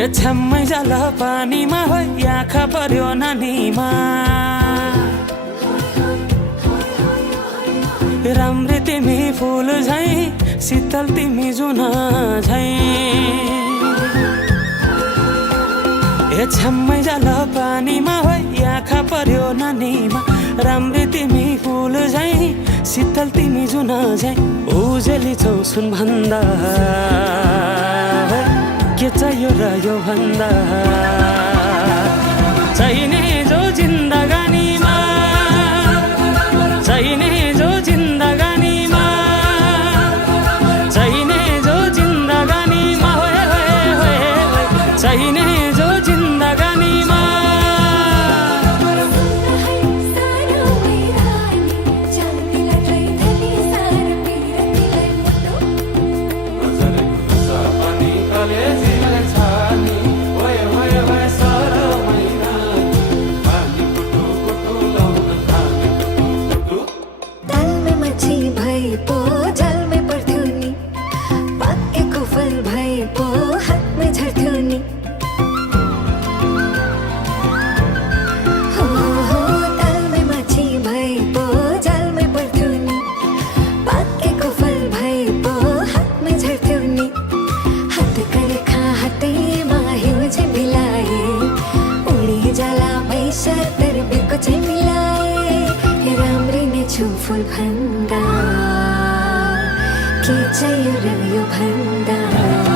ए छ्याम्मै जाला पानीमा हो आँखा पर्यो नानीमा राम्री तिमी फुल झैं शीतल तिमी जुन झैं ए छ्याम्मै जाला पानीमा हो आँखा पर्यो नानीमा राम्री तिमी फुल झैं शीतल तिमी जुन झैं उजेली छौ सुन भन्दा के चाहियो र यो भन्दा चाहिने जो जिन्दगानीमा चाहिने जो जिन्दगानीमा चाहिने जो जिन्दगानीमा होए होए होए चाहिने जो जिन्दगानीमा फुल भन्दा के चाहियो र यो भन्दा